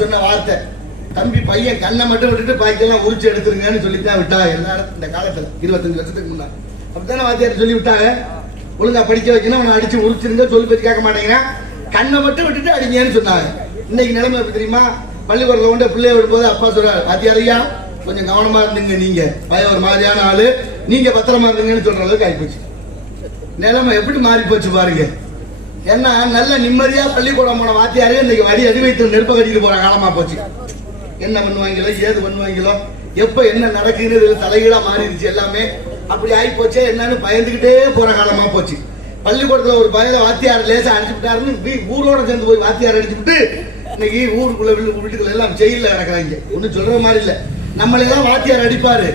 சொன்ன வார்த்தை. தம்பி பையன் கண்ணை மட்டும் விட்டுட்டு பாக்கெல்லாம் உரிச்சு எடுத்துருங்கன்னு சொல்லி தான் எல்லாரும் இந்த காலத்துல இருபத்தஞ்சு வருஷத்துக்கு முன்னாடி. அப்படித்தானே வாத்தியார் சொல்லி விட்டாங்க? ஒழுங்கா படிக்க வைக்கணும் அவனை அடிச்சு உரிச்சிருங்க சொல்லி பற்றி கேட்க மாட்டேங்கிறான். கண்ணை மட்டும் விட்டுட்டு அடிங்கன்னு சொன்னாங்க. இன்னைக்கு நிலைமை எப்படி தெரியுமா? பள்ளிக்கூடத்தில் கொண்டு பிள்ளைய விடும்போது அப்பா சொல்றாரு வாத்தியாரையா கொஞ்சம் கவனமா இருந்துங்க நீங்க. பையன் ஒரு மாதிரியான ஆளு. நீங்க பத்திரமா இருந்தீங்கன்னு சொல்ற அளவுக்கு ஆயிப்போச்சு. நிலைமை எப்படி மாறி போச்சு பாருங்க. ஏன்னா நல்ல நிம்மதியா பள்ளிக்கூடம் போன வாத்தியாரே இன்னைக்கு வடி அடி வைத்து நெருப்ப கட்டிட்டு போற காலமா போச்சு. என்ன பண்ணுவாங்களோ ஏது பண்ணுவாங்களோ எப்ப என்ன நடக்குதுன்னு தலைகீழா மாறிடுச்சு எல்லாமே. அப்படி ஆகி போச்சே என்னன்னு பயந்துகிட்டே போற காலமா போச்சு. பள்ளிக்கூடத்துல ஒரு பயந்த வாத்தியார் லேசா அடிச்சு விட்டாருன்னு ஊரோட சேர்ந்து போய் வாத்தியார் அடிச்சுட்டு இன்னைக்கு ஊருக்குள்ள வீட்டுக்குள்ள எல்லாம் ஜெயில கிடக்குறாங்க. ஒண்ணும் சொல்ற மாதிரி இல்ல. நம்மளெல்லாம் வாத்தியார் அடிப்பாரு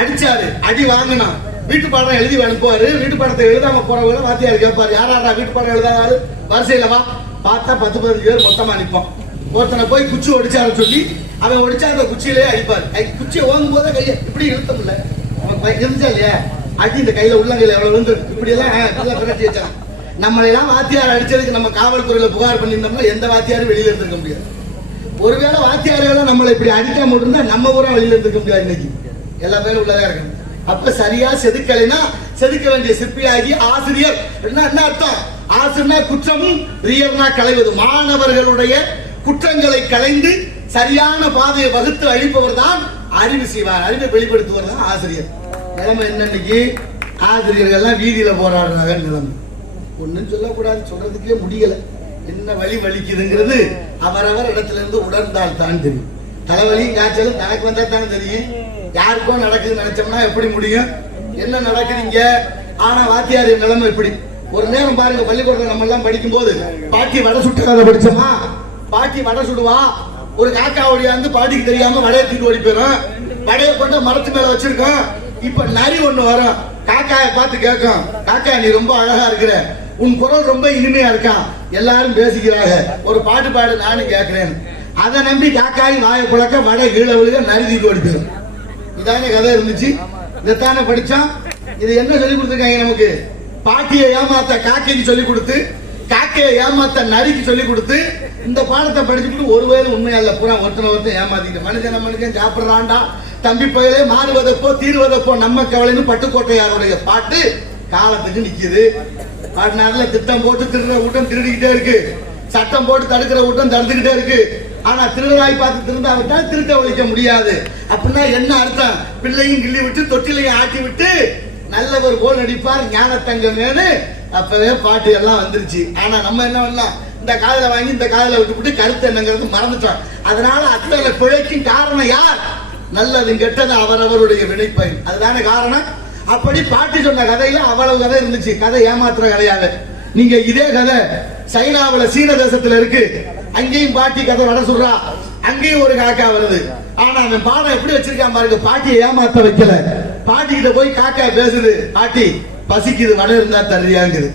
அடிச்சாரு அடி வாங்கினான். வீட்டு பாடம் எழுதி அனுப்புவாரு. வீட்டு பாடத்தை எழுதாம போறவங்க வாத்தியார் கேட்பாரு. யாரா வீட்டு பாடம் எழுதாதாரு வரிசையில வா. பார்த்தா பத்து பதினஞ்சு பேர் மொத்தமா நிற்போம் ஒருத்தனை போய் குச்சி ஒடிச்சாரு சொல்லி அவன் ஒடிச்சா அந்த குச்சியிலே அடிப்பாரு. குச்சியை ஓங்கும் போதே கையை இப்படி இழுத்த முடியல. அவன் பை- இருந்துச்சா இல்லையா? அடி இந்த கையில உள்ளங்கையில எவ்வளவு விழுந்து இப்படி எல்லாம் ஆ, நல்லா பிரட்டி வச்சான் நம்மளை எல்லாம் வாத்தியார் அடிச்சதுக்கு நம்ம காவல்துறையில புகார் பண்ணியிருந்தோம்னா எந்த வாத்தியாரும் வெளியில இருந்திருக்க முடியாது. ஒருவேளை வாத்தியார்கள் நம்மளை இப்படி அடிக்காம இருந்தா நம்ம ஊரா வெளியில இருந்திருக்க முடியாது இன்னைக்கு. எல்லா பேரும் உள்ளதா இருக்கணும். அப்ப சரியா செதுக்கலைன்னா செதுக்க வேண்டிய சிற்பியாகி ஆசிரியர். என்ன என்ன அர்த்தம்? ஆசிரியர்னா குற்றம் ரியர்னா களைவது. மாணவர்களுடைய குற்றங்களை களைந்து சரியான பாதையை வகுத்து அழிப்பவர் தான் அறிவு செய்வார். அறிவை வெளிப்படுத்துவர் தான் ஆசிரியர். நிலைமை என்னன்னைக்கு ஆசிரியர்கள்லாம் வீதியில போராடுறாங்க நிலைமை. ஒண்ணும் சொல்லக்கூடாது சொல்றதுக்கே முடியல. என்ன வலி வலிக்குதுங்கிறது அவரவர் இடத்துல இருந்து உணர்ந்தால் தான் தெரியும். தலைவலி காய்ச்சலும் தனக்கு வந்தா தானே தெரியும். யாருக்கோ நடக்குதுன்னு நினைச்சோம்னா எப்படி முடியும்? என்ன நடக்குதுங்க? ஆனா வாத்தியார் நிலைமை இப்படி ஒரு நேரம் பாருங்க பள்ளிக்கூடத்தில் நம்ம எல்லாம் படிக்கும் போது பாட்டி வடை சுட்டு கதை படிச்சோமா? பாட்டி வடை சுடுவா? ஒரு காக்கா ஓடியாந்து பாட்டிக்கு தெரியாம வடையை தூக்கி ஓடி போயிடும். வடையை கொண்டு மரத்து மேல வச்சிருக்கோம். இப்ப நரி ஒண்ணு வரும். காக்காயை பார்த்து கேட்கும் காக்கா நீ ரொம்ப அழகா இருக்கிற. உன் குரல் ரொம்ப இனிமையா இருக்கான் எல்லாரும் பேசிக்கிறாங்க ஒரு பாட்டு பாடு நானும் கேட்கிறேன். அதை நம்பி காக்காய் வாயை புழக்க வடை கீழே விழுக நரி தூக்கி ஓடி போயிடும். இதானே கதை இருந்துச்சு? இதைத்தானே படிச்சோம் இது என்ன சொல்லி கொடுத்துருக்காங்க நமக்கு? பாட்டியை ஏமாத்த காக்கைக்கு சொல்லி கொடுத்து காக்கையை ஏமாத்த நரிக்கு சொல்லி கொடுத்து இந்த பாடத்தை படிச்சுட்டு ஒருவேளை உண்மையா இல்ல பூரா ஒருத்தனை ஒருத்தன் ஏமாத்திட்டு மனுஷன் மனுஷன் சாப்பிடுறான்டா. தம்பி பயலே மாறுவதப்போ தீர்வதப்போ நம்ம கவலைன்னு பட்டுக்கோட்டையாருடைய பாட்டு காலத்துக்கு நிக்குது. பாடினார்ல திட்டம் போட்டு திருடுற கூட்டம் திருடிக்கிட்டே இருக்கு. சட்டம் போட்டு தடுக்கிற கூட்டம் தடுத்துக்கிட்டே இருக்கு. ஆனா திருடராய் பார்த்து திருந்தாவிட்டால் திருட்ட ஒழிக்க முடியாது. அப்படின்னா என்ன அர்த்தம்? பிள்ளையும் கிள்ளி விட்டு தொட்டிலையும் ஆட்டி விட்டு நல்லவர் போல் நடிப்பார் ஞானத்தங்கமேனு அப்பவே பாட்டு எல்லாம் வந்துருச்சு. ஆனா நம்ம என்ன பண்ணலாம்? இந்த காதல வாங்கி இந்த காதல விட்டுவிட்டு கருத்து என்னங்கிறது மறந்துட்டோம். அதனால அத்தனை பிழைக்கும் காரணம் யார்? நல்லது கெட்டது அவரவருடைய வினைப்பயன். அதுதானே காரணம்? அப்படி பாட்டி சொன்ன கதையில அவ்வளவு கதை இருந்துச்சு. கதை ஏமாத்துற கதையாக நீங்க இதே கதை சைனாவில் சீன தேசத்துல இருக்கு. அங்கேயும் பாட்டி கதை வட சொல்றா. அங்கேயும் ஒரு காக்கா வருது. ஆனா அவன் பாடம் எப்படி வச்சிருக்கான் பாருங்க. பாட்டியை ஏமாத்த வைக்கல. பாட்டி கிட்ட போய் காக்கா பேசுது. பாட்டி பசிக்குது வடை இருந்தா தர்றியாங்குது.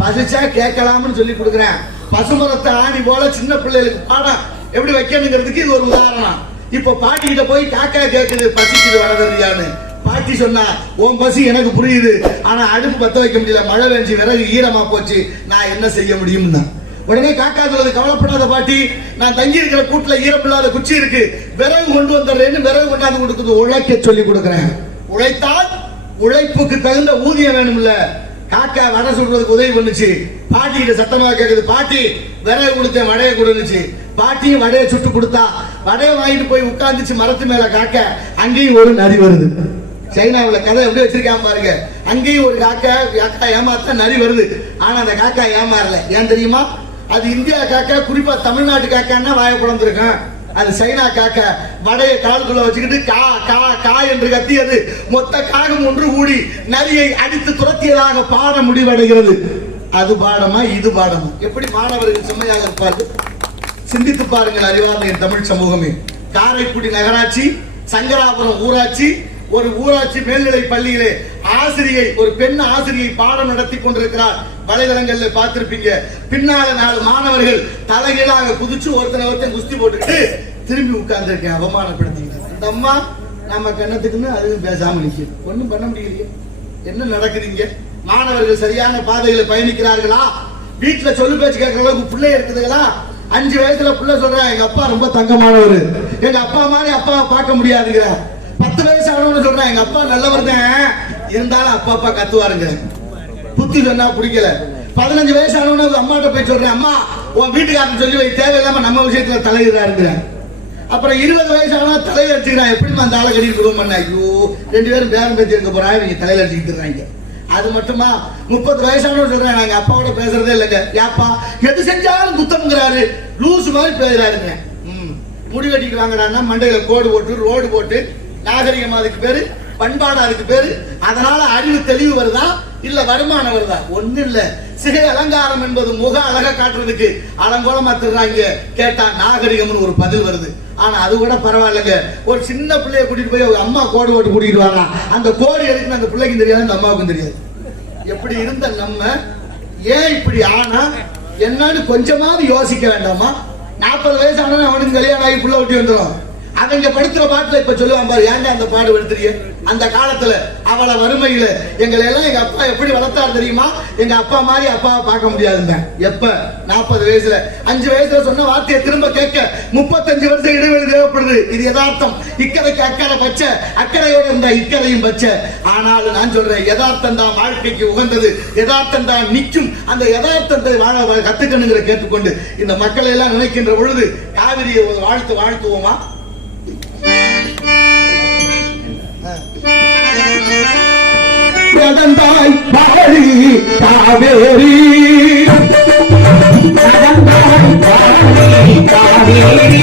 பசிச்சா கேட்கலாம்னு சொல்லி கொடுக்குறேன். பசுமரத்தை ஆணி போல சின்ன பிள்ளைகளுக்கு பாடம் எப்படி வைக்கணுங்கிறதுக்கு இது ஒரு உதாரணம். இப்ப பாட்டி கிட்ட போய் காக்கா கேட்குது பசிக்குது வடை தர்றியான்னு. பாட்டி சொன்னா உன் பசி எனக்கு புரியுது. ஆனா அடுப்பு பத்த வைக்க முடியல. மழை வேஞ்சி விறகு ஈரமா போச்சு. நான் என்ன செய்ய முடியும்னா? உடனே காக்கா சொல்லுது கவலைப்படாத பாட்டி. நான் தங்கி இருக்கிற கூட்டுல ஈரம் குச்சி இருக்கு. விறகு கொண்டு வந்துடுறேன்னு விறகு கொண்டாந்து கொடுக்குது. உழைக்க சொல்லி கொடுக்குறேன். உழைத்தால் உழைப்புக்கு தகுந்த ஊதியம் வேணும்ல. காக்கா வடை சுடுறதுக்கு உதவி பண்ணுச்சு. பாட்டி கிட்ட சத்தமா கேக்குது பாட்டி விறகு கொடுத்தேன் வடையை கொடுனுச்சு பாட்டியும் வடையை சுட்டு கொடுத்தா வடையை வாங்கிட்டு போய் உட்காந்துச்சு மரத்து மேல காக்க. அங்கேயும் ஒரு நரி வருது. சைனாவில் கதை எப்படி வச்சிருக்காம பாருங்க. அங்கேயும் ஒரு காக்கா காக்கா ஏமாத்த நரி வருது. ஆனா அந்த காக்கா ஏமாறல. ஏன் தெரியுமா? அது இந்தியா காக்கா குறிப்பா தமிழ்நாட்டு காக்கான்னா வாய குழந்திருக்கேன் அது சைனா காக்கா. வடைய காலுக்குள்ள வச்சுக்கிட்டு கா கா கா என்று கத்தியது. மொத்த காகம் ஒன்று கூடி நரியை அடித்து துரத்தியதாக பாட முடிவடைகிறது. அது பாடமா இது பாடமா? எப்படி மாணவர்கள் செம்மையாக இருப்பார்கள் சிந்தித்து பாருங்கள் அறிவார்ந்த என் தமிழ் சமூகமே. காரைக்குடி நகராட்சி சங்கராபுரம் ஊராட்சி ஒரு ஊராட்சி மேல்நிலை பள்ளியிலே ஆசிரியை ஒரு பெண் ஆசிரியை பாடம் நடத்தி கொண்டிருக்கிறார். வலைதளங்கள்ல பார்த்திருப்பீங்க. பின்னால நாலு மாணவர்கள் தலைகீழாக குதிச்சு ஒருத்தனை ஒருத்தன் குஸ்தி போட்டுக்கிட்டு திரும்பி உட்கார்ந்துருக்கேன். அவமானப்படுத்திக்கிட்டு அந்த அம்மா நம்ம கண்ணத்துக்குன்னு அதுவும் பேசாம நிக்குது. ஒன்றும் பண்ண முடியலையே. என்ன நடக்குதுங்க? மாணவர்கள் சரியான பாதையில பயணிக்கிறார்களா? வீட்டுல சொல்லு பேச்சு கேட்கற அளவுக்கு பிள்ளை இருக்குதுங்களா? அஞ்சு வயசுல பிள்ளை சொல்றேன் எங்க அப்பா ரொம்ப தங்கமானவர். எங்க அப்பா மாதிரி அப்பாவை பார்க்க முடியாதுங்கிற. பத்து வயசு ஆகணும்னு சொல்றேன். எங்க அப்பா நல்லவர் தான் இருந்தாலும் அப்பா அப்பா கத்துவாருங்க. புத்தி சொன்னா பிடிக்கல. பதினஞ்சு வயசு ஆனவனு அம்மாட்ட போய் சொல்றேன். அம்மா உன் வீட்டுக்காரன் சொல்லி வை. தேவையில்லாம நம்ம விஷயத்துல தலையிடா அப்புறம் இருபது வயசு ஆனா தலையை அடிச்சுக்கிறான் எப்படி அந்த ஆளை கட்டி குடும்பம் பண்ண? ஐயோ ரெண்டு பேரும் பேரம் பேச்சு இருக்க போறாங்க. நீங்க தலையில அடிச்சுக்கிட்டு அது மட்டுமா? முப்பது வயசானவர் சொல்றேன். நாங்க அப்பாவோட பேசுறதே இல்லைங்க. ஏப்பா எது செஞ்சாலும் குத்தம்ங்கிறாரு. லூஸ் மாதிரி பேசுறாருங்க. ம். முடி வெட்டிட்டு வாங்கடான்னா மண்டையில கோடு போட்டு ரோடு போட்டு நாகரிகம் அதுக்கு பேரு பண்பாடு அதுக்கு பேரு. அதனால அறிவு தெளிவு வருதா? இல்ல வருமானம் வருதா? ஒண்ணு இல்ல. சிகை அலங்காரம் என்பது முக அழக காட்டுறதுக்கு அலங்கோலமா திருறாங்க. கேட்டா நாகரிகம்னு ஒரு பதில் வருது. ஆனா அது கூட பரவாயில்லைங்க. ஒரு சின்ன பிள்ளைய கூட்டிட்டு போய் ஒரு அம்மா கோடு ஓட்டு கூட்டிட்டு வரலாம் அந்த கோடு எதுக்குன்னு அந்த பிள்ளைக்கும் தெரியாது அந்த அம்மாவுக்கும் தெரியாது. எப்படி இருந்த நம்ம ஏன் இப்படி ஆனா என்னன்னு கொஞ்சமாவது யோசிக்க வேண்டாமா? நாற்பது வயசு ஆனா அவனுக்கு கல்யாணம் ஆகி புள்ள ஒட்டி வந்துடும் அவங்க படிக்கிற பாட்டுல இப்ப சொல்லுவான் பாரு ஏன்டா அந்த பாடு படுத்துறீங்க அந்த காலத்துல அவள வறுமையில எங்களை எல்லாம் எங்க அப்பா எப்படி வளர்த்தாரு தெரியுமா? எங்க அப்பா மாதிரி அப்பாவை பார்க்க முடியாதுங்க. எப்ப? நாற்பது வயசுல. அஞ்சு வயசுல சொன்ன வார்த்தையை திரும்ப கேட்க முப்பத்தஞ்சு வருஷம் இடைவெளி தேவைப்படுது. இது யதார்த்தம். இக்கரைக்கு அக்கறை பச்சை அக்கறையோட இருந்த இக்கரையும் பச்சை. ஆனாலும் நான் சொல்றேன் யதார்த்தம் தான் வாழ்க்கைக்கு உகந்தது. யதார்த்தம் தான் நிற்கும். அந்த யதார்த்தத்தை வாழ கத்துக்கணுங்கிற கேட்டுக்கொண்டு இந்த மக்களை எல்லாம் நினைக்கின்ற பொழுது காவிரியை வாழ்த்து வாழ்த்துவோமா? நடந்தாய் பாரி காவேரி. நடந்தாய் பாரி காவேரி.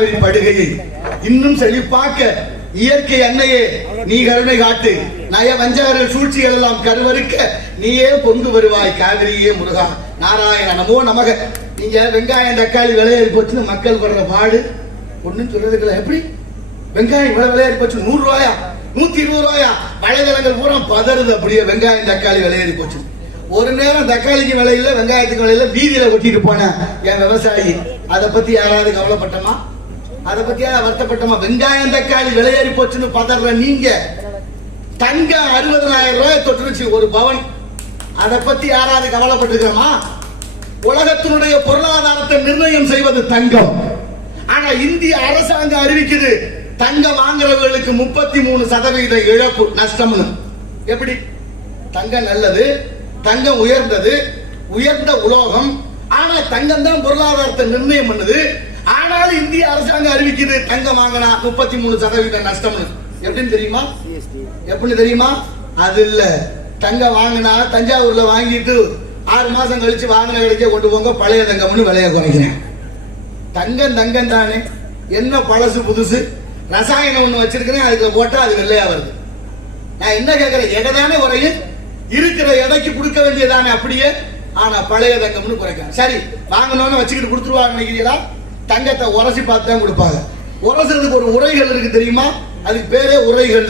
நடந்து இந்த காவிரி படுகையை இன்னும் செழிப்பாக்க இயற்கை அன்னையே நீ கருணை காட்டு. நய வஞ்சகர்கள் சூழ்ச்சிகள் எல்லாம் கருவறுக்க நீயே பொங்கு வருவாய் காவிரியே முருகா. நாராயண நமோ நமக. நீங்க வெங்காயம் தக்காளி விலையேறி போச்சுன்னு மக்கள் படுற பாடு. ஒண்ணும் சொல்றதுக்குள்ள எப்படி? வெங்காயம் விலை விலையேறி போச்சு நூறு ரூபாயா? நூத்தி இருபது ரூபாயா? வலைதளங்கள் பூரா பதறுது அப்படியே வெங்காயம் தக்காளி விலையேறி போச்சு. ஒரு நேரம் தக்காளிக்கு விலையில வெங்காயத்துக்கு விலையில வீதியில ஒட்டிட்டு போனேன் என் விவசாயி. அதை பத்தி யாராவது கவலைப்பட்டமா? அதை பத்தி வருத்தப்பட்டமா வெங்காயம் தக்காளி விலையேறி போச்சுன்னு பதற நீங்க. தங்கம் அறுபதனாயிரம் ரூபாய் தொட்டுருச்சு ஒரு பவன். அதை பத்தி யாராவது கவலைப்பட்டிருக்கிறோமா? உலகத்தினுடைய பொருளாதாரத்தை நிர்ணயம் செய்வது தங்கம். ஆனா இந்திய அரசாங்கம் அறிவிக்குது தங்கம் வாங்குறவர்களுக்கு முப்பத்தி மூணு சதவீத இழப்பு நஷ்டம்னு. எப்படி? தங்கம் நல்லது தங்கம் உயர்ந்தது உயர்ந்த உலோகம். ஆனா தங்கம் தான் பொருளாதாரத்தை நிர்ணயம் பண்ணுது. ஆனாலும் இந்திய அரசாங்கம் அறிவிக்குது தங்கம் வாங்கினா முப்பத்தி மூணு சதவீத நஷ்டம்னு. எப்படின்னு தெரியுமா? எப்படி தெரியுமா? அது இல்ல. தங்கம் வாங்கினா தஞ்சாவூர்ல வாங்கிட்டு ஆறு மாசம் கழிச்சு வாங்கின விலைக்கே கொண்டு போங்க பழைய தங்கம்னு விலைய குறைக்கிறேன். தங்கம் தங்கம் தானே. என்ன பழசு புதுசு? ரசாயனம் ஒண்ணு வச்சிருக்கிறேன் அதுக்கு போட்டா அது வெள்ளையா வருது. நான் என்ன கேட்கிறேன் எடை தானே குறையும். இருக்கிற எடைக்கு கொடுக்க வேண்டியதானே அப்படியே. ஆனா பழைய தங்கம்னு குறைக்கிறேன் சரி வாங்கணும்னு வச்சுக்கிட்டு கொடுத்துருவாங்க நினைக்கிறீங்களா? தங்கத்தை உரசி பார்த்து தான் கொடுப்பாங்க. உரசுறதுக்கு ஒரு உரைகள் இருக்கு தெரியுமா? அதுக்கு பேரே உரைகள்.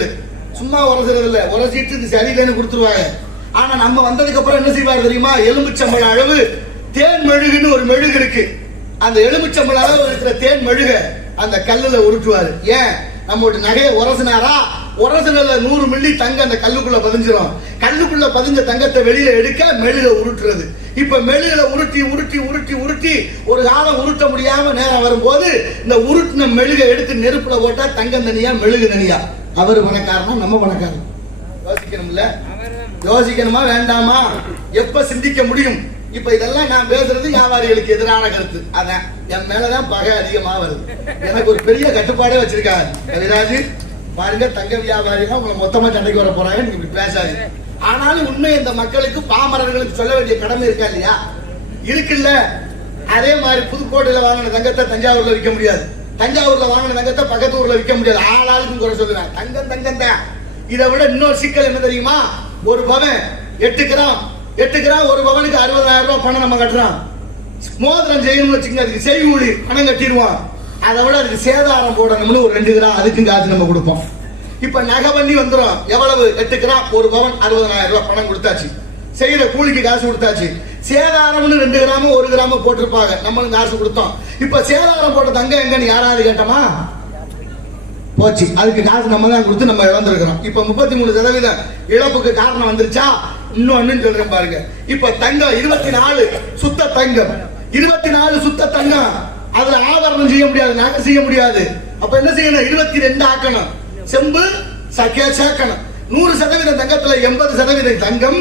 சும்மா உரசுறது இல்லை. உரசிட்டு இது சரியில்லைன்னு கொடுத்துருவாங்க. ஆனா நம்ம வந்ததுக்கு அப்புறம் என்ன செய்வார் தெரியுமா? எலுமிச்சம்பழ அளவு தேன் மெழுகுன்னு ஒரு மெழுகு இருக்கு. அந்த எலுமிச்சம்பழ அளவு இருக்கிற தேன் மெழுக அந்த கல்லுல உருட்டுவாரு. ஏன்? நம்மளோட நகையை உரசினாரா? உரசுல நூறு மில்லி தங்க அந்த கல்லுக்குள்ள பதிஞ்சிடும் கல்லுக்குள்ள பதிஞ்ச தங்கத்தை வெளியில எடுக்க மெழுக உருட்டுறது. இப்ப மெழுகில உருட்டி உருட்டி உருட்டி உருட்டி ஒரு காலம் உருட்ட முடியாம நேரம் வரும்போது இந்த உருட்டின மெழுக எடுத்து நெருப்புல போட்டா தங்கம் தனியா மெழுகு தனியா. அவர் பணக்காரனா நம்ம பணக்காரன் யோசிக்கணும்ல? யோசிக்கணுமா வேண்டாமா? எப்ப சிந்திக்க முடியும்? இப்ப இதெல்லாம் நான் பேசுறது வியாபாரிகளுக்கு எதிரான கருத்து. அதான் என் மேலதான் பகை அதிகமா வருது. எனக்கு ஒரு பெரிய கட்டுப்பாடே வச்சிருக்காங்க. ரவிராஜ் பாருங்க தங்க வியாபாரிகள் உங்களை மொத்தமா சண்டைக்கு வர போறாங்க. நீங்க இப்படி பேசாது ஆனாலும் உண்மை இந்த மக்களுக்கு பாமரர்களுக்கு சொல்ல வேண்டிய கடமை இருக்கா இல்லையா? இருக்குல்ல. அதே மாதிரி புதுக்கோட்டையில வாங்கின தங்கத்தை தஞ்சாவூர்ல விற்க முடியாது. தஞ்சாவூர்ல வாங்கின தங்கத்தை பக்கத்து ஊர்ல விற்க முடியாது. ஆளாளுக்கும் குறை சொல்லுவேன் தங்கம் தங்கம் தான். இதை விட இன்னொரு சிக்கல் என்ன தெரியுமா? ஒரு பவன் எட்டு கிராம். எட்டு கிராம் ஒரு பவனுக்கு அறுபதாயிரம் ரூபாய் பணம் நம்ம கட்டுறோம் மோதிரம் செய்யணும்னு வச்சுக்கோங்க அதுக்கு செய்கூலி பணம் கட்டிடுவோம் அதை விட அதுக்கு சேதாரம் போடணும்னு ஒரு ரெண்டு கிராம் அதுக்கும் காசு நம்ம கொடுப்போம். இப்ப நகை பண்ணி வந்துடும் எவ்வளவு? எட்டு கிராம். ஒரு பவன் அறுபதனாயிரம் ரூபாய் பணம் கொடுத்தாச்சு. செய்யற கூலிக்கு காசு கொடுத்தாச்சு. சேதாரம்னு ரெண்டு கிராமம் ஒரு கிராமம் போட்டிருப்பாங்க. நம்மளும் காசு கொடுத்தோம். இப்ப சேதாரம் போட்ட தங்கம் எங்கன்னு யாராவது கேட்டோமா? போச்சு. அதுக்கு காசு நம்ம தான் கொடுத்து நம்ம இழந்திருக்கிறோம். இப்ப முப்பத்தி மூணு சதவீதம் இழப்புக்கு காரணம் வந்துருச்சா? இன்னொன்னு சொல்றேன் பாருங்க. இப்ப தங்கம் இருபத்தி நாலு சுத்த தங்கம். இருபத்தி நாலு சுத்த தங்கம். அதுல ஆவரணம் செய்ய முடியாது நகை செய்ய முடியாது. அப்ப என்ன செய்யணும்? இருபத்தி ரெண்டு ஆக்கணும். செம்பு சக்கே சேர்க்கணும். நூறு சதவீதம் தங்கத்துல எண்பது சதவீதம் தங்கம்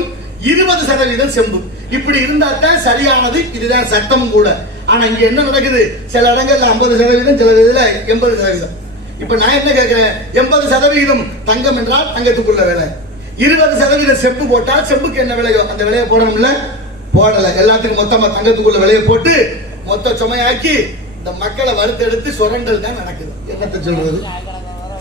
இருபது சதவீதம் செம்பு. இப்படி இருந்தா தான் சரியானது இதுதான் சட்டம் கூட. ஆனா இங்க என்ன நடக்குது? சில இடங்கள்ல ஐம்பது சதவீதம் சில இதுல எண்பது சதவீதம். இப்ப நான் என்ன கேட்கிறேன் எண்பது சதவீதம் தங்கம் என்றால் தங்கத்துக்குள்ள விலை. இருபது சதவீதம் செம்பு போட்டால் செம்புக்கு என்ன விலையோ? அந்த விலையை போடணும்ல? போடல. எல்லாத்துக்கும் மொத்தமா தங்கத்துக்குள்ள விலையை போட்டு மொத்த சுமையாக்கி இந்த மக்களை வறுத்தெடுத்து சுரண்டல் தான் நடக்குது. என்னத்தை சொல்றது?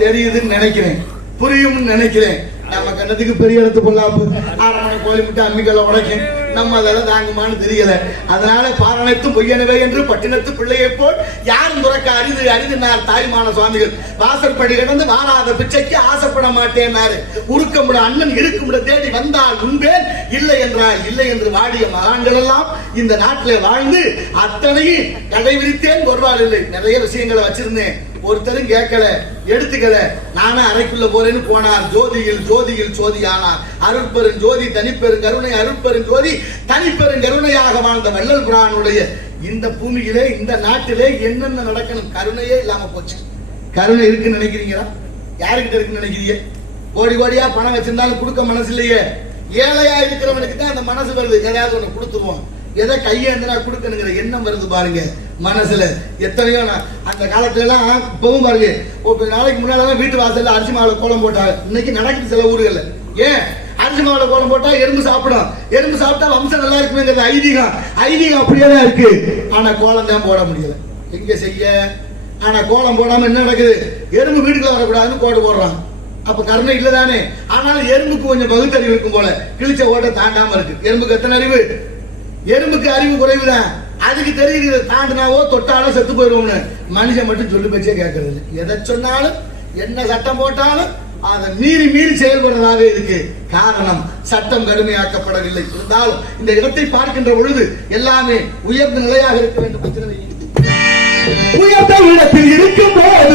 தெரியுதுன்னு நினைக்கிறேன். புரியும்னு நினைக்கிறேன். நம்ம கண்ணத்துக்கு பெரிய இடத்து பொல்லாப்பு ஆரம்பண கோழி முட்டை அம்மிக்கலை உடைக்கும் நம்ம அதெல்லாம் தாங்குமான்னு தெரியல. அதனால பாரணத்தும் பொய்யனவே என்று பட்டினத்து பிள்ளையை போல் யாரும் துறக்க அரிது அரிதுனார் தாய்மான சுவாமிகள். வாசற்படி கிடந்து வாராத பிச்சைக்கு ஆசைப்பட மாட்டேனாரு உருக்கமுட அண்ணன் இருக்குமுட தேடி வந்தால் உண்பேன். இல்லை என்றால் இல்லை என்று வாடிய மகான்கள் எல்லாம் இந்த நாட்டிலே வாழ்ந்து அத்தனையும் கடைபிடித்தேன். ஒருவாள் இல்லை. நிறைய விஷயங்களை வச்சிருந்தேன். ஒருத்தரும் கேட்கல எடுத்துக்கல. நானே அறைக்குள்ள போறேன்னு போனார். ஜோதியில் ஜோதியில் ஜோதி ஆனார். அருட்பெரும் ஜோதி தனிப்பெரும் கருணை அருட்பெரும் ஜோதி தனிப்பெரும் கருணையாக வாழ்ந்த வள்ளல் புராணுடைய இந்த பூமியிலே இந்த நாட்டிலே என்னென்ன நடக்கணும்? கருணையே இல்லாம போச்சு. கருணை இருக்குன்னு நினைக்கிறீங்களா? யாருக்கிட்ட இருக்குன்னு நினைக்கிறீங்க? கோடி கோடியா பணம் வச்சிருந்தாலும் கொடுக்க மனசு இல்லையே. ஏழையா இருக்கிறவனுக்கு தான் அந்த மனசு வருது. கிடையாது ஒன்று கொடுத்துருவோம் எதை கையேந்தனா கொடுக்கணுங்கிற எண்ணம் வருது பாருங்க மனசுல. எத்தனையோ நான் அந்த காலத்துல எல்லாம் இப்பவும் பாருங்க ஒரு நாளைக்கு முன்னாடி வீட்டு வாசல்ல அரிசி மாவுல கோலம் போட்டாங்க இன்னைக்கு நடக்குது சில ஊர்கள்ல. ஏன்? அரிசி மாவுல கோலம் போட்டா எறும்பு சாப்பிடும். எறும்பு சாப்பிட்டா வம்சம் நல்லா இருக்குங்கிறது ஐதீகம். ஐதீகம் அப்படியே தான் இருக்கு. ஆனா கோலம் தான் போட முடியல. எங்க செய்ய? ஆனா கோலம் போடாம என்ன நடக்குது? எறும்பு வீட்டுக்குள்ள வரக்கூடாதுன்னு கோடு போடுறான். அப்ப கருணை இல்லதானே? ஆனாலும் எறும்புக்கு கொஞ்சம் பகுத்தறிவு இருக்கும் போல. கிழிச்ச ஓட்ட தாண்டாம இருக்கு. எறும்புக்கு எத்தனை அறிவு? எறும்புக்கு அறிவு குறைவுதான் அதுக்கு தெரியுது தாண்டினாவோ தொட்டாலோ செத்து போயிடுவோம்னு மனுஷன் மட்டும் சொல்லி பேச்சே கேட்கறது இல்லை எதை சொன்னாலும் என்ன சட்டம் போட்டாலும் அதை மீறி மீறி செயல்படுறதாக இருக்கு காரணம். சட்டம் கடுமையாக்கப்படவில்லை. இருந்தாலும் இந்த இடத்தை பார்க்கின்ற பொழுது எல்லாமே உயர்ந்த நிலையாக இருக்க வேண்டும் பிரச்சனை உயர்ந்த இடத்தில் இருக்கும் போது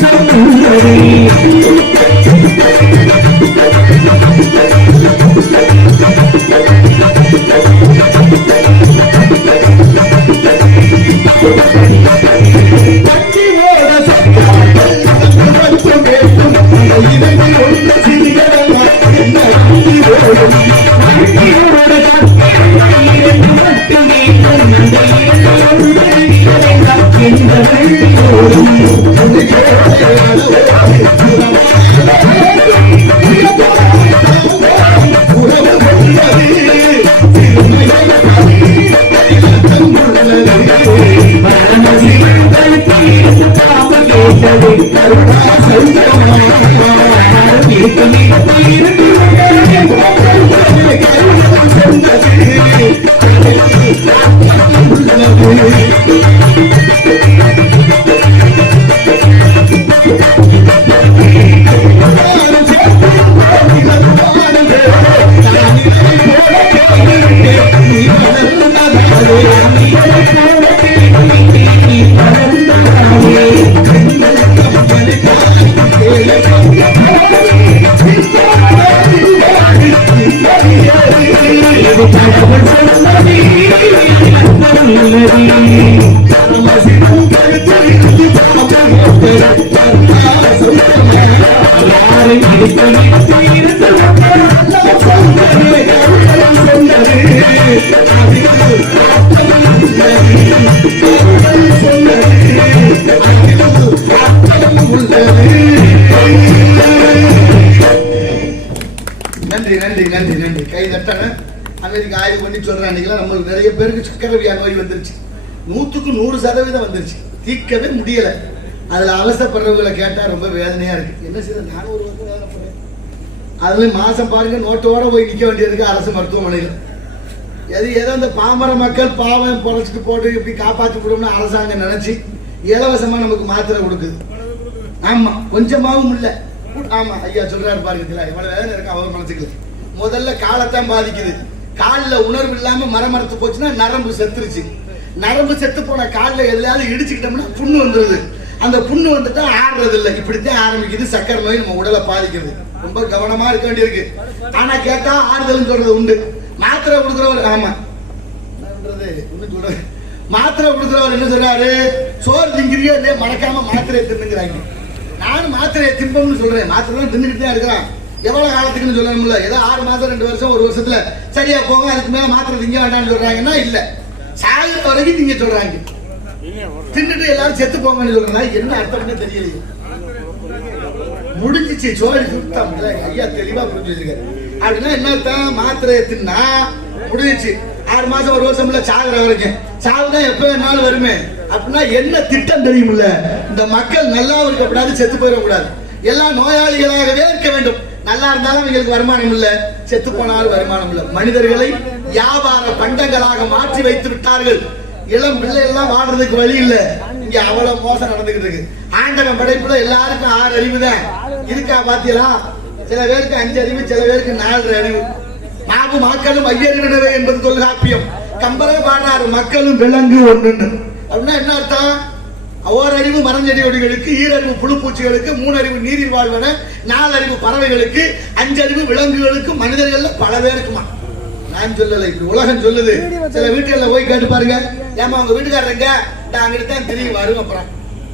மதிக்கும் உயர்ந்த அப்படின்னு சொல்றேன் நம்மளுக்கு நிறைய பேருக்கு சக்கரவியா நோய் வந்துருச்சு. நூற்றுக்கு நூறு சதவீதம் வந்துருச்சு. தீர்க்கவே முடியல. அதுல அவசரப்படுறவங்களை கேட்டா ரொம்ப வேதனையா இருக்கு. என்ன செய்யறது நானும் ஒரு வருஷம் வேதனைப்படுறேன். அதுல மாசம் பாருங்க நோட்டோட போய் நிக்க வேண்டியதுக்கு அரசு மருத்துவமனையில். எது ஏதோ அந்த பாமர மக்கள் பாவம் பொழைச்சிட்டு போட்டு இப்படி காப்பாற்றி விடும்னு அரசாங்கம் நினைச்சு இலவசமா நமக்கு மாத்திரை கொடுக்குது. ஆமா கொஞ்சமாவும் இல்ல. ஆமா ஐயா சொல்றாரு பாருங்க இவ்வளோ வேதனை இருக்கு அவர் மனசுக்கு முதல்ல காலத்தான் பாதிக்குது. காலில் உணர்வு இல்லாம மரமரத்து போச்சுன்னா நரம்பு செத்துருச்சு. நரம்பு செத்து போன காலில் எதுலையாவது இடிச்சுக்கிட்டோம்னா புண்ணு வந்துருது. அந்த புண்ணு வந்துட்டா ஆடுறது இல்லை இப்படித்தான் ஆரம்பிக்குது சக்கரை நோய் நம்ம உடலை பாதிக்கிறது ரொம்ப கவனமா இருக்க வேண்டியிருக்கு. ஆனா கேட்டா ஆறுதல் சொல்றது உண்டு. மாத்திரை கொடுக்குறவர் ஆமா. மாத்திரை கொடுக்குறவர் என்ன சொல்றாரு? சோறு திங்கிறியோ இல்லையே? மறக்காம மாத்திரையை தின்னுங்கிறாங்க. நானும் மாத்திரையை திம்பம்னு சொல்றேன். மாத்திரை தின்னுக்கிட்டு தான் இருக்கிறான். எவ்வளவு காலத்துக்குன்னு சொல்லணும்ல? ஏதோ ஆறு மாசம் ரெண்டு வருஷம் ஒரு வருஷத்துல சரியா போங்க அதுக்கு மேல மாத்திரை திங்க வேண்டாம்னு சொல்றாங்கன்னா இல்ல. சாகிற வரைக்கும் திங்க சொல்றாங்க. தின்னுட்டு எல்லாரும் செத்து போங்கன்னு சொல்றாங்க என்ன அர்த்தம்னு தெரியலையே. முடிஞ்சிச்சு சோழி சுத்தம். ஐயா தெளிவா புரிஞ்சு வச்சிருக்காரு. அப்படின்னா என்னத்தான் மாத்திரையை தின்னா முடிஞ்சிச்சு. ஆறு மாசம் ஒரு வருஷம்ல சாகுற வரைக்கும். சாவுதான் எப்ப வேணாலும் வருமே. அப்படின்னா என்ன திட்டம் தெரியுமில்ல? இந்த மக்கள் நல்லா இருக்கக்கூடாது செத்து போயிடக்கூடாது. எல்லாம் நோயாளிகளாகவே இருக்க வேண்டும். நல்லா இருந்தாலும் இவங்களுக்கு வருமானம் இல்ல. செத்து போனாலும் வருமானம் இல்ல. மனிதர்களை வியாபார பண்டங்களாக மாற்றி வைத்து விட்டார்கள். இளம் பிள்ளை எல்லாம் வாடுறதுக்கு வழி இல்ல. இங்க அவ்வளவு மோசம் நடந்துகிட்டு இருக்கு. ஆண்டவன் படைப்புல எல்லாருக்கும் ஆறு அறிவு தான். இருக்கா பாத்தீங்களா சில பேருக்கு அஞ்சு அறிவு சில பேருக்கு நாலு அறிவு. நாவு மக்களும் ஐயறிவினவே என்பது தொல்காப்பியம். கம்பரே பாடுறாரு மக்களும் விலங்கு ஒன்று அப்படின்னா என்ன அர்த்தம்? ஓரறிவு மரஞ்செடியொடிகளுக்கு ஈரறிவு புழுப்பூச்சிகளுக்கு மூணறிவு நீரில் வாழ்வன நாலறிவு பறவைகளுக்கு அஞ்சறிவு விலங்குகளுக்கு மனிதர்கள்ல பல பேருக்குமா? நான் சொல்லல இப்படி உலகம் சொல்லுது. சில வீட்டுகள்ல போய் கேட்டு பாருங்க. ஏமா உங்க வீட்டுக்காரங்க நான் அங்கிட்டு தான் திரும்பி வரும் அப்புறம்.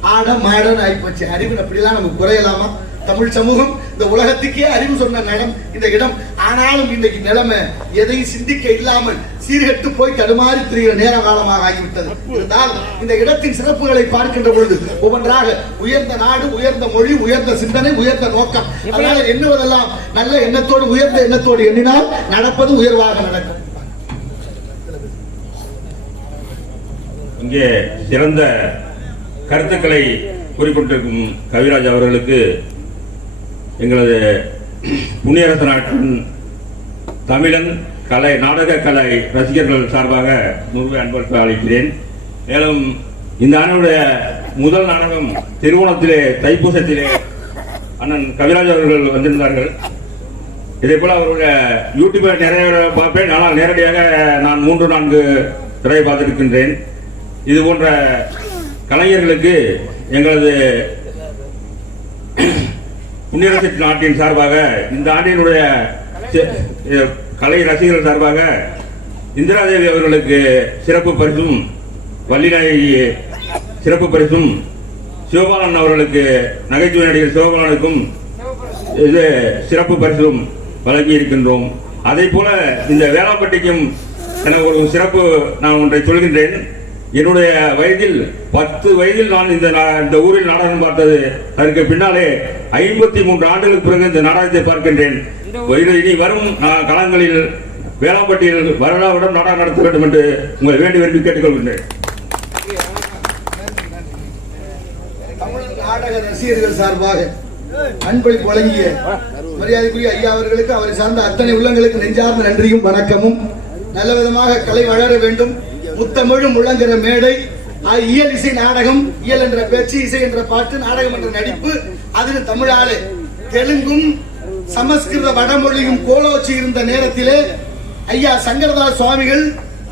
ஆட மாடன்னு ஆயிப்போச்சு. அறிவு அப்படிலாம் நமக்கு குறையலாமா? தமிழ் சமூகம் இந்த உலகத்துக்கே அறிவு சொன்ன நிலம் இந்த இடம். ஆனாலும் இன்றைக்கு நிலைமை எதையும் சிந்திக்க இல்லாமல் சீர்கெட்டு போய் தடுமாறி திரிகிற நேர காலமாக ஆகிவிட்டது. இருந்தால் இந்த இடத்தின் சிறப்புகளை பார்க்கின்ற பொழுது ஒவ்வொன்றாக உயர்ந்த நாடு உயர்ந்த மொழி உயர்ந்த சிந்தனை உயர்ந்த நோக்கம். அதனால எண்ணுவதெல்லாம் நல்ல எண்ணத்தோடு உயர்ந்த எண்ணத்தோடு எண்ணினால் நடப்பது உயர்வாக நடக்கும். இங்கே சிறந்த கருத்துக்களை கூறிக்கொண்டிருக்கும் கவிராஜ் அவர்களுக்கு எங்களது புண்ணியரச நாட்டின் தமிழன் கலை நாடக கலை ரசிகர்கள் சார்பாக முழுமை அன்பளிப்பு அளிக்கிறேன். மேலும் இந்த ஆண்டுடைய முதல் நாடகம் திருவோணத்திலே தைப்பூசத்திலே அண்ணன் கவிராஜ் அவர்கள் வந்திருந்தார்கள். இதே போல அவருடைய யூடியூப்பை நிறைய பார்ப்பேன். ஆனால் நேரடியாக நான் மூன்று நான்கு திரையை பார்த்திருக்கின்றேன். இது போன்ற கலைஞர்களுக்கு எங்களது புண்ணியரசு நாட்டின் சார்பாக இந்த ஆண்டினுடைய கலை ரசிகர்கள் சார்பாக இந்திராதேவி அவர்களுக்கு சிறப்பு பரிசும் வள்ளிநாயகி சிறப்பு பரிசும் சிவபாலன் அவர்களுக்கு நகைச்சுவை நடிகர் சிவபாலனுக்கும் இது சிறப்பு பரிசும் வழங்கி இருக்கின்றோம் அதே போல இந்த வேளாம்பட்டிக்கும் எனக்கு ஒரு சிறப்பு நான் ஒன்றை சொல்கின்றேன். என்னுடைய வயதில் பத்து வயதில் நான் இந்த நா- இந்த ஊரில் நாடகம் பார்த்தது. அதற்கு பின்னாலே ஐம்பத்தி மூன்று ஆண்டுகளுக்கு பிறகு இந்த நாடகத்தை பார்க்கின்றேன். இனி வரும் ஆ, காலங்களில் வேளாம்பட்டியில் வருடாவிடம் நாடகம் நடத்த வேண்டும் என்று உங்களை வேண்டி விரும்பி கேட்டுக்கொள்கின்றேன். தமிழ் நாடக ரசிகர்கள் சார்பாக அன்பளிப்பு வழங்கிய மரியாதைக்குரிய ஐயா அவர்களுக்கு அவரை சார்ந்த அத்தனை உள்ளங்களுக்கு நெஞ்சார்ந்த நன்றியும் வணக்கமும். நல்ல விதமாக கலை வளர வேண்டும். முத்தமிழும் முழங்குற மேடை இயல் இசை நாடகம் இயல் என்ற பேச்சு இசை என்ற பாட்டு நாடகம் என்ற நடிப்பு அதில் தமிழாலே. தெலுங்கும் சமஸ்கிருத வடமொழியும் கோலோச்சி இருந்த நேரத்திலே ஐயா சங்கரதாஸ் சுவாமிகள்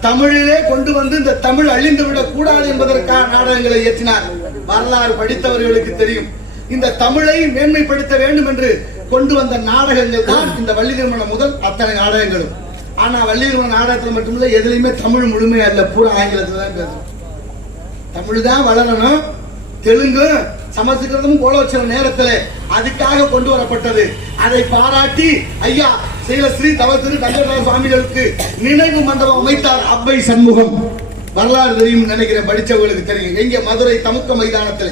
தமிழிலே கொண்டு வந்து இந்த தமிழ் அழிந்து விடக் கூடாது என்பதற்கான நாடகங்களை இயற்றினார். வரலாறு படித்தவர்களுக்கு தெரியும். இந்த தமிழை மேன்மைப்படுத்த வேண்டும் என்று கொண்டு வந்த நாடகங்கள் தான் இந்த வள்ளி திருமணம் முதல் அத்தனை நாடகங்களும். ஆனா வள்ளி நாடகத்தில் நாடகத்துல எதுலேயுமே எதுலையுமே தமிழ் முழுமையா இல்ல. பூரா ஆங்கிலத்துல தான் பேசுறோம். தமிழ் தான் வளரணும். தெலுங்கு சமஸ்கிருதமும் போல வச்சிற நேரத்துல அதுக்காக கொண்டு வரப்பட்டது. அதை பாராட்டி ஐயா செய்த ஸ்ரீ திரு கங்கதாஸ் சுவாமிகளுக்கு நினைவு மண்டபம் அமைத்தார் அப்பை சண்முகம். வரலாறு தெரியும் நினைக்கிறேன் படிச்சவங்களுக்கு தெரியும். எங்க மதுரை தமுக்க மைதானத்துல.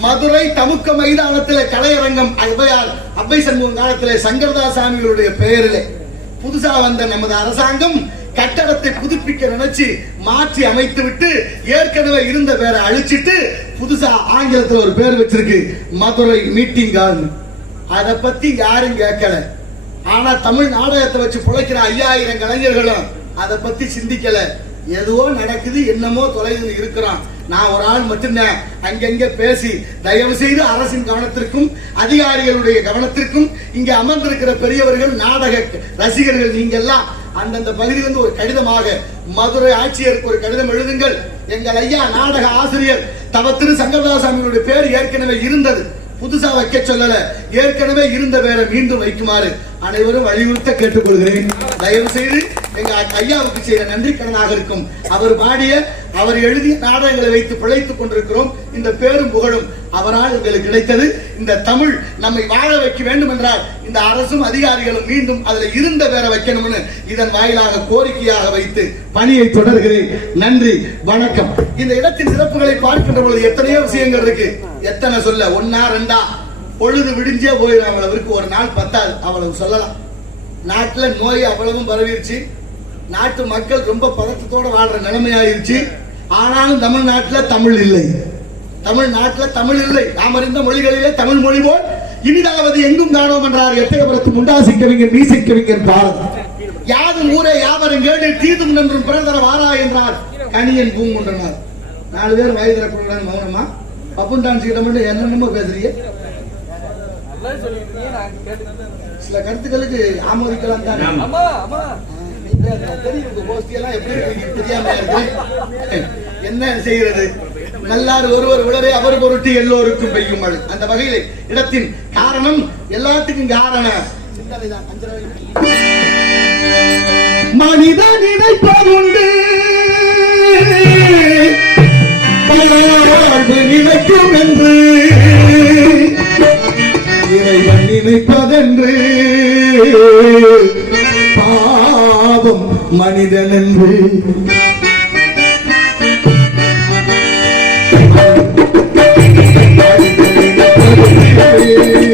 மதுரை தமுக்க மைதானத்துல கலையரங்கம் அவ்வையார் அப்பை சண்முகம் காலத்தில் சங்கரதாஸ் சாமிகளுடைய பெயரிலே. புதுசா வந்த நமது அரசாங்கம் கட்டடத்தை புதுப்பிக்க நினைச்சு மாற்றி அமைத்து விட்டு ஏற்கனவே இருந்த பேரை அழிச்சிட்டு புதுசா ஆங்கிலத்துல ஒரு பேர் வச்சிருக்கு மதுரை மீட்டிங் ஹால் அதை பத்தி யாரும் கேட்கல. ஆனா தமிழ் நாடகத்தை வச்சு பிழைக்கிற ஐயாயிரம் கலைஞர்களும் அதை பத்தி சிந்திக்கல. ஏதோ நடக்குது என்னமோ தொலைவில் இருக்கிறான். நான் ஒரு ஆள் மட்டும்தான். அங்கங்க பேசி தயவு செய்து அரசின் கவனத்திற்கும் அதிகாரிகளுடைய கவனத்திற்கும் இங்க அமர்ந்திருக்கிற பெரியவர்கள் நாடக ரசிகர்கள் நீங்க எல்லாம் அந்தந்த பகுதியிலிருந்து ஒரு கடிதமாக மதுரை ஆட்சியருக்கு ஒரு கடிதம் எழுதுங்கள். எங்கள் ஐயா நாடக ஆசிரியர் தவ திரு சங்கரதாசாமியுடைய பேர் ஏற்கனவே இருந்தது. புதுசா வைக்க சொல்லல. ஏற்கனவே இருந்த பேரை மீண்டும் வைக்குமாறு அனைவரும் வலியுறுத்த கேட்டுக்கொள்கிறேன். தயவு செய்து எங்க ஐயாவுக்கு செய்த நன்றி கடனாக இருக்கும். அவர் பாடிய அவர் எழுதிய நாடகங்களை வைத்து பிழைத்துக் கொண்டிருக்கிறோம். இந்த பேரும் புகழும் அவரால் எங்களுக்கு கிடைத்தது. இந்த தமிழ் நம்மை வாழ வைக்க வேண்டும் என்றால் இந்த அரசும் அதிகாரிகளும் மீண்டும் அதுல இருந்த பேரை வைக்கணும்னு இதன் வாயிலாக கோரிக்கையாக வைத்து பணியை தொடர்கிறேன். நன்றி வணக்கம். இந்த இடத்தின் சிறப்புகளை பார்க்கின்ற பொழுது எத்தனையோ விஷயங்கள் இருக்கு. எத்தனை சொல்ல? ஒன்னா ரெண்டா? பொழுது விடிஞ்சே போயிடும். அவ்வளவுக்கு ஒரு நாள் பத்தாது. அவ்வளவு சொல்லலாம். நாட்டுல நோய் அவ்வளவும் பரவிருச்சு. நாட்டு மக்கள் ரொம்ப பதட்டத்தோட வாழ்ற நிலைமையாயிருச்சு. ஆனாலும் தமிழ்நாட்டுல தமிழ் இல்லை. தமிழ்நாட்டுல தமிழ் இல்லை. நாம் அறிந்த மொழிகளிலே தமிழ் மொழி போல் இனிதாவது எங்கும் காணோம் என்றார் எட்டயபுரத்து முண்டாசி கவிஞர் மீசை கவிஞர் பாரத். யாதும் ஊரே யாவரும் கேடு தீதும் நன்றும் பிறந்தர வாரா என்றார் கனியன் பூங்குன்றனார். நாலு பேர் வயது தரக்கூடாது மௌனமா? பப்புண்டான் டான்ஸ் மட்டும் என்னென்னமோ பேசுறீங்க? சில கருத்துக்களுக்கு ஆமோதிக்கலாம் தான். என்ன செய்கிறது நல்லார் ஒருவர் உளரே அவர் பொருட்டு எல்லோருக்கும் பெய்யும் மழை அந்த வகையில் இடத்தின் காரணம் எல்லாத்துக்கும் காரணம் சிந்தனைதான். நினைப்பதுண்டு நினைக்கும் என்று. இறைவன் நினைப்பதென்று. மனிதன் என்று வாழ்வு